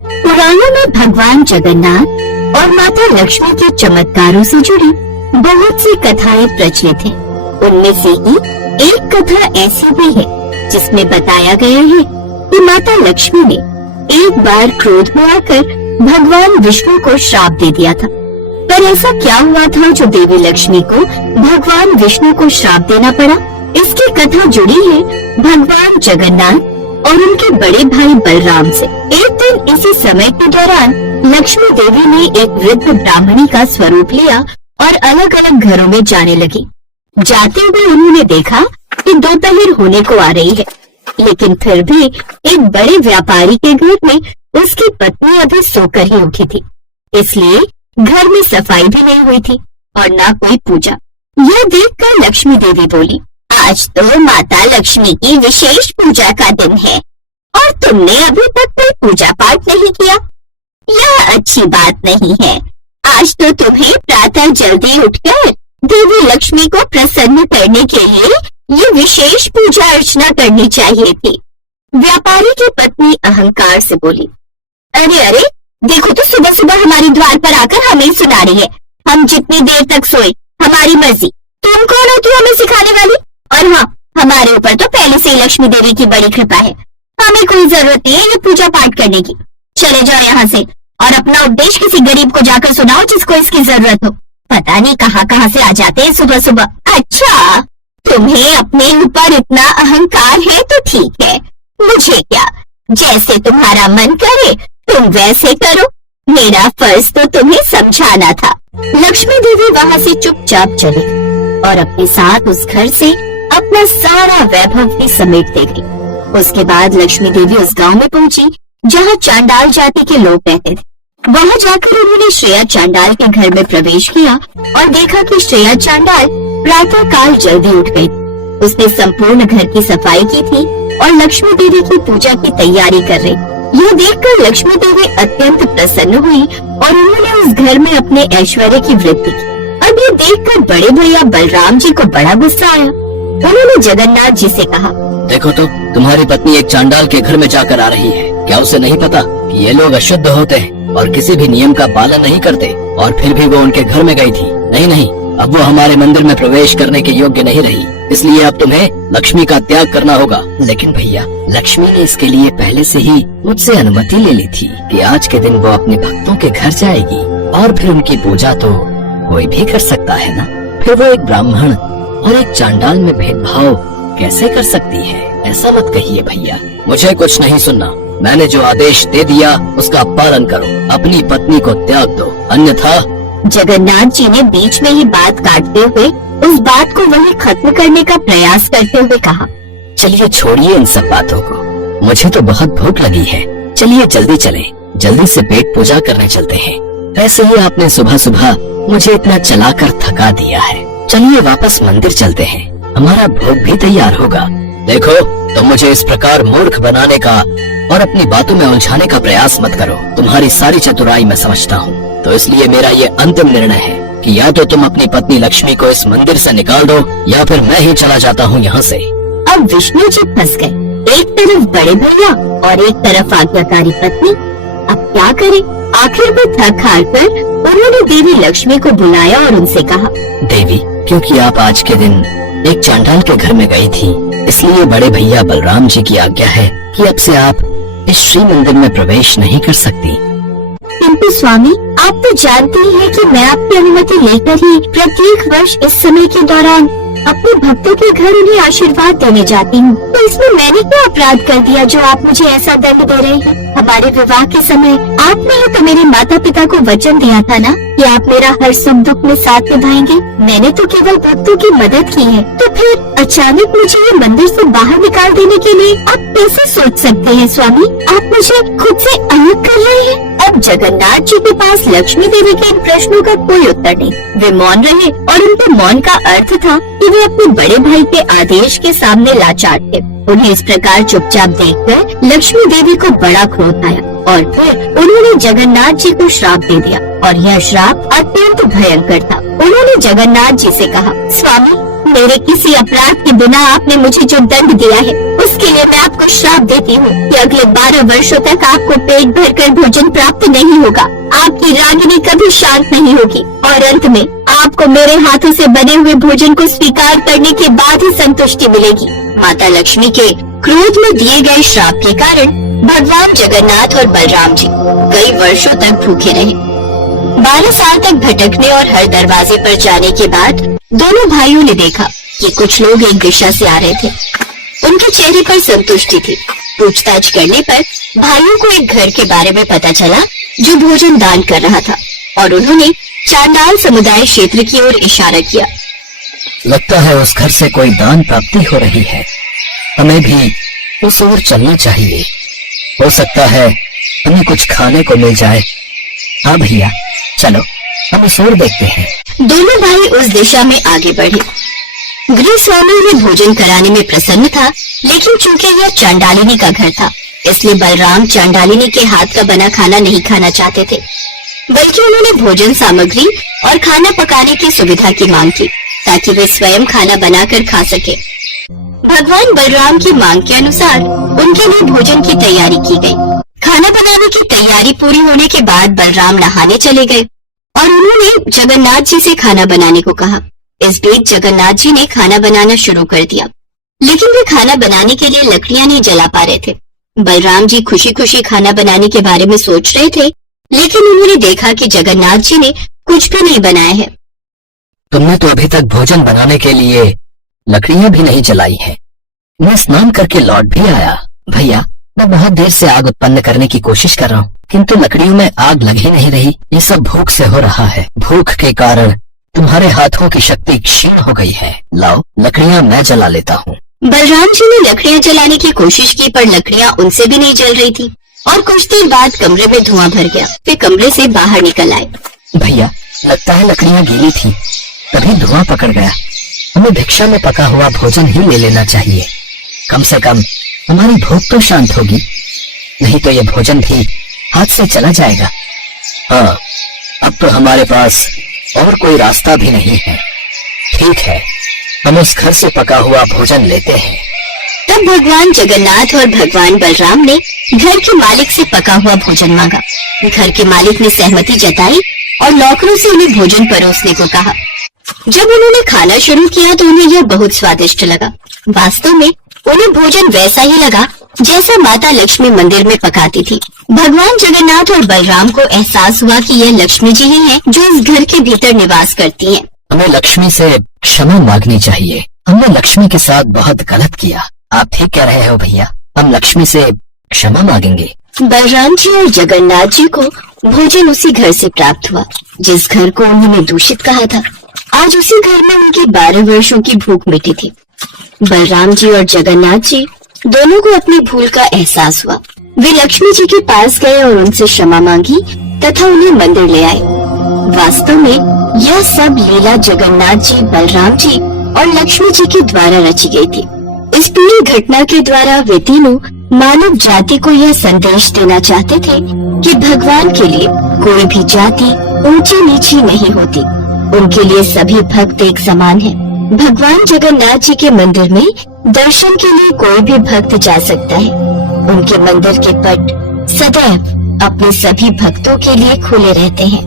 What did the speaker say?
पुराणों में भगवान जगन्नाथ और माता लक्ष्मी के चमत्कारों से जुड़ी बहुत सी कथाएं प्रचलित हैं। उनमें से ही एक कथा ऐसी भी है जिसमें बताया गया है कि माता लक्ष्मी ने एक बार क्रोध में आकर भगवान विष्णु को श्राप दे दिया था। पर ऐसा क्या हुआ था जो देवी लक्ष्मी को भगवान विष्णु को श्राप देना पड़ा? इसकी कथा जुड़ी है भगवान जगन्नाथ और उनके बड़े भाई बलराम से। एक दिन इसी समय के दौरान लक्ष्मी देवी ने एक वृद्ध ब्राह्मणी का स्वरूप लिया और अलग अलग घरों में जाने लगी। जाते हुए उन्होंने देखा कि दोपहर होने को आ रही है, लेकिन फिर भी एक बड़े व्यापारी के घर में उसकी पत्नी अभी सोकर ही उठी थी, इसलिए घर में सफाई भी नहीं हुई थी और न कोई पूजा। यह देखकर लक्ष्मी देवी बोली, आज तो माता लक्ष्मी की विशेष पूजा का दिन है और तुमने अभी तक कोई पूजा पाठ नहीं किया। यह अच्छी बात नहीं है। आज तो तुम्हें प्रातः जल्दी उठकर देवी लक्ष्मी को प्रसन्न करने के लिए ये विशेष पूजा अर्चना करनी चाहिए थी। व्यापारी की पत्नी अहंकार से बोली, अरे अरे देखो तो सुबह सुबह हमारे द्वार पर आकर हमें सुना रही है। हम जितनी देर तक सोए हमारी मर्जी, तुम कौन होती हो हमें सिखाने वाली? और हाँ, हमारे ऊपर तो पहले से ही लक्ष्मी देवी की बड़ी कृपा है, हमें कोई जरूरत नहीं है ये पूजा पाठ करने की। चले जाओ यहाँ से और अपना उपदेश किसी गरीब को जाकर सुनाओ जिसको इसकी जरूरत हो। पता नहीं कहाँ से आ जाते हैं सुबह सुबह। अच्छा, तुम्हें अपने ऊपर इतना अहंकार है तो ठीक है, मुझे क्या, जैसे तुम्हारा मन करे तुम वैसे करो, मेरा फर्ज तो तुम्हें समझाना था। लक्ष्मी देवी वहाँ से चुपचाप चली और अपने साथ उस घर से अपना सारा वैभव भी समेटते गई। उसके बाद लक्ष्मी देवी उस गांव में पहुंची जहां चांडाल जाति के लोग रहते थे। वहां जाकर उन्होंने श्रेया चांडाल के घर में प्रवेश किया और देखा कि श्रेया चांडाल प्रातः काल जल्दी उठ गई। उसने संपूर्ण घर की सफाई की थी और लक्ष्मी देवी की पूजा की तैयारी कर रही। यह देखकर लक्ष्मी देवी अत्यंत प्रसन्न हुई और उन्होंने उस घर में अपने ऐश्वर्य की वृद्धि की। अब ये देखकर बड़े भैया बलराम जी को बड़ा गुस्सा आया। उन्होंने जगन्नाथ जी से कहा, देखो तो तुम्हारी पत्नी एक चांडाल के घर में जाकर आ रही है। क्या उसे नहीं पता कि ये लोग अशुद्ध होते हैं और किसी भी नियम का पालन नहीं करते? और फिर भी वो उनके घर में गई थी। नहीं, अब वो हमारे मंदिर में प्रवेश करने के योग्य नहीं रही, इसलिए अब तुम्हें लक्ष्मी का त्याग करना होगा। लेकिन भैया, लक्ष्मी ने इसके लिए पहले से ही मुझसे अनुमति ले ली थी कि आज के दिन वो अपने भक्तों के घर जाएगी और फिर उनकी पूजा तो कोई भी कर सकता है ना। फिर वो एक ब्राह्मण और एक चांडाल में भेदभाव कैसे कर सकती है? ऐसा मत कहिए भैया। मुझे कुछ नहीं सुनना। मैंने जो आदेश दे दिया उसका पालन करो। अपनी पत्नी को त्याग दो, अन्यथा। जगन्नाथ जी ने बीच में ही बात काटते हुए उस बात को वहीं खत्म करने का प्रयास करते हुए कहा, चलिए छोड़िए इन सब बातों को, मुझे तो बहुत भूख लगी है। चलिए जल्दी चलें, जल्दी से पेट पूजा करने चलते हैं। ऐसे ही आपने सुबह सुबह मुझे इतना चलाकर थका दिया है। चलिए वापस मंदिर चलते हैं, हमारा भोग भी तैयार होगा। देखो, तुम मुझे इस प्रकार मूर्ख बनाने का और अपनी बातों में उलझाने का प्रयास मत करो। तुम्हारी सारी चतुराई मैं समझता हूँ, तो इसलिए मेरा ये अंतिम निर्णय है कि या तो तुम अपनी पत्नी लक्ष्मी को इस मंदिर से निकाल दो या फिर मैं ही चला जाता हूँ यहाँ से। अब विष्णु जी फंस गए, एक तरफ बड़े भैया और एक तरफ आज्ञाकारी पत्नी। अब क्या करें? आखिर में थक हार कर उन्होंने देवी लक्ष्मी को बुलाया और उनसे कहा, देवी, क्योंकि आप आज के दिन एक चांडाल के घर में गई थी, इसलिए बड़े भैया बलराम जी की आज्ञा है कि अब से आप इस श्री मंदिर में प्रवेश नहीं कर सकती। किंतु स्वामी, आप तो जानते ही हैं कि मैं आपकी अनुमति लेकर ही प्रत्येक वर्ष इस समय के दौरान अपने भक्तों के घर उन्हें आशीर्वाद देने जाती हूँ। तो इसमें मैंने क्या अपराध कर दिया जो आप मुझे ऐसा दंड दे रहे हैं? हमारे विवाह के समय आपने ही तो मेरे माता पिता को वचन दिया था ना कि आप मेरा हर सुख दुख में साथ निभाएंगे। मैंने तो केवल भक्तों की मदद की है, तो फिर अचानक मुझे ये मंदिर से बाहर निकाल देने के लिए आप कैसे सोच सकते हैं स्वामी? आप मुझे खुद से अलग कर रहे हैं। अब जगन्नाथ जी के पास लक्ष्मी देवी के इन प्रश्नों का कोई उत्तर नहीं। वे मौन रहे और उनके मौन का अर्थ था कि वे अपने बड़े भाई के आदेश के सामने लाचार थे। उन्हें इस प्रकार चुपचाप देखकर लक्ष्मी देवी को बड़ा क्रोध आया और फिर उन्होंने जगन्नाथ जी को श्राप दे दिया और यह श्राप अत्यंत भयंकर था। उन्होंने जगन्नाथ जी से कहा, स्वामी, मेरे किसी अपराध के बिना आपने मुझे जो दंड दिया है, उसके लिए मैं आपको श्राप देती हूँ कि अगले 12 वर्षों तक आपको पेट भरकर भोजन प्राप्त नहीं होगा। आपकी रागिनी कभी शांत नहीं होगी और अंत में आपको मेरे हाथों से बने हुए भोजन को स्वीकार करने के बाद ही संतुष्टि मिलेगी। माता लक्ष्मी के क्रोध में दिए गए श्राप के कारण भगवान जगन्नाथ और बलराम जी कई वर्षों तक भूखे रहे। 12 साल तक भटकने और हर दरवाजे पर जाने के बाद दोनों भाइयों ने देखा कि कुछ लोग एक दिशा से आ रहे थे। उनके चेहरे पर संतुष्टि थी। पूछताछ करने पर भाइयों को एक घर के बारे में पता चला जो भोजन दान कर रहा था और उन्होंने चांडाल समुदाय क्षेत्र की ओर इशारा किया। लगता है उस घर से कोई दान प्राप्ति हो रही है, हमें भी उस ओर चलना चाहिए। हो सकता है हमें कुछ खाने को मिल जाए। हाँ भैया, चलो हम उस ओर देखते हैं। दोनों भाई उस दिशा में आगे बढ़े। गृह स्वामी उन्हें भोजन कराने में प्रसन्न था, लेकिन चूंकि यह चांडालिनी का घर था, इसलिए बलराम चांडालिनी के हाथ का बना खाना नहीं खाना चाहते थे, बल्कि उन्होंने भोजन सामग्री और खाना पकाने की सुविधा की मांग की ताकि वे स्वयं खाना बनाकर खा सके। भगवान बलराम की मांग के अनुसार उनके लिए भोजन की तैयारी की गई। खाना बनाने की तैयारी पूरी होने के बाद बलराम नहाने चले गए और उन्होंने जगन्नाथ जी से खाना बनाने को कहा। इस बीच जगन्नाथ जी ने खाना बनाना शुरू कर दिया, लेकिन वे खाना बनाने के लिए लकड़ियां नहीं जला पा रहे थे। बलराम जी खुशी खुशी खाना बनाने के बारे में सोच रहे थे, लेकिन उन्होंने देखा कि जगन्नाथ जी ने कुछ भी नहीं बनाया है। तुमने तो अभी तक भोजन बनाने के लिए लकड़ियां भी नहीं जलाई हैं। मैं स्नान करके लौट भी आया। भैया, मैं बहुत देर से आग उत्पन्न करने की कोशिश कर रहा हूँ, किंतु लकड़ियों में आग लग ही नहीं रही। ये सब भूख से हो रहा है। भूख के कारण तुम्हारे हाथों की शक्ति क्षीण हो गई है। लाओ, लकड़ियां मैं जला लेता हूँ। बलराम जी ने लकड़ियां जलाने की कोशिश की, पर लकड़ियां उनसे भी नहीं जल रही थी और कुछ देर बाद कमरे में धुआं भर गया। वे कमरे से बाहर निकल आए। भैया, लगता है लकड़ियां गीली थी, तभी धुआं पकड़ गया। हमें भिक्षा में पका हुआ भोजन ही ले लेना चाहिए। कम से कम हमारी भूख तो शांत होगी, नहीं तो ये भोजन भी हाथ से चला जाएगा। हाँ, अब तो हमारे पास और कोई रास्ता भी नहीं है। ठीक है, हम उस घर से पका हुआ भोजन लेते हैं। तब भगवान जगन्नाथ और भगवान बलराम ने घर के मालिक से पका हुआ भोजन मांगा। घर के मालिक ने सहमति जताई और नौकरों से उन्हें भोजन परोसने को कहा। जब उन्होंने खाना शुरू किया तो उन्हें यह बहुत स्वादिष्ट लगा। वास्तव में उन्हें भोजन वैसा ही लगा जैसा माता लक्ष्मी मंदिर में पकाती थी। भगवान जगन्नाथ और बलराम को एहसास हुआ कि यह लक्ष्मी जी ही हैं जो इस घर के भीतर निवास करती हैं। हमें लक्ष्मी से क्षमा मांगनी चाहिए। हमने लक्ष्मी के साथ बहुत गलत किया। आप ठीक कह रहे हो भैया, हम लक्ष्मी से क्षमा मांगेंगे। बलराम जी और जगन्नाथ जी को भोजन उसी घर से प्राप्त हुआ जिस घर को उन्होंने दूषित कहा था। आज उसी घर में उनकी 12 वर्षों की भूख मिटी थी। बलराम जी और जगन्नाथ जी दोनों को अपनी भूल का एहसास हुआ। वे लक्ष्मी जी के पास गए और उनसे क्षमा मांगी तथा उन्हें मंदिर ले आए। वास्तव में यह सब लीला जगन्नाथ जी, बलराम जी और लक्ष्मी जी के द्वारा रची गई थी। इस पूरी घटना के द्वारा वे तीनों मानव जाति को यह संदेश देना चाहते थे कि भगवान के लिए कोई भी जाति ऊंची नीची नहीं होती। उनके लिए सभी भक्त एक समान हैं। भगवान जगन्नाथ जी के मंदिर में दर्शन के लिए कोई भी भक्त जा सकता है। उनके मंदिर के पट सदैव अपने सभी भक्तों के लिए खुले रहते हैं।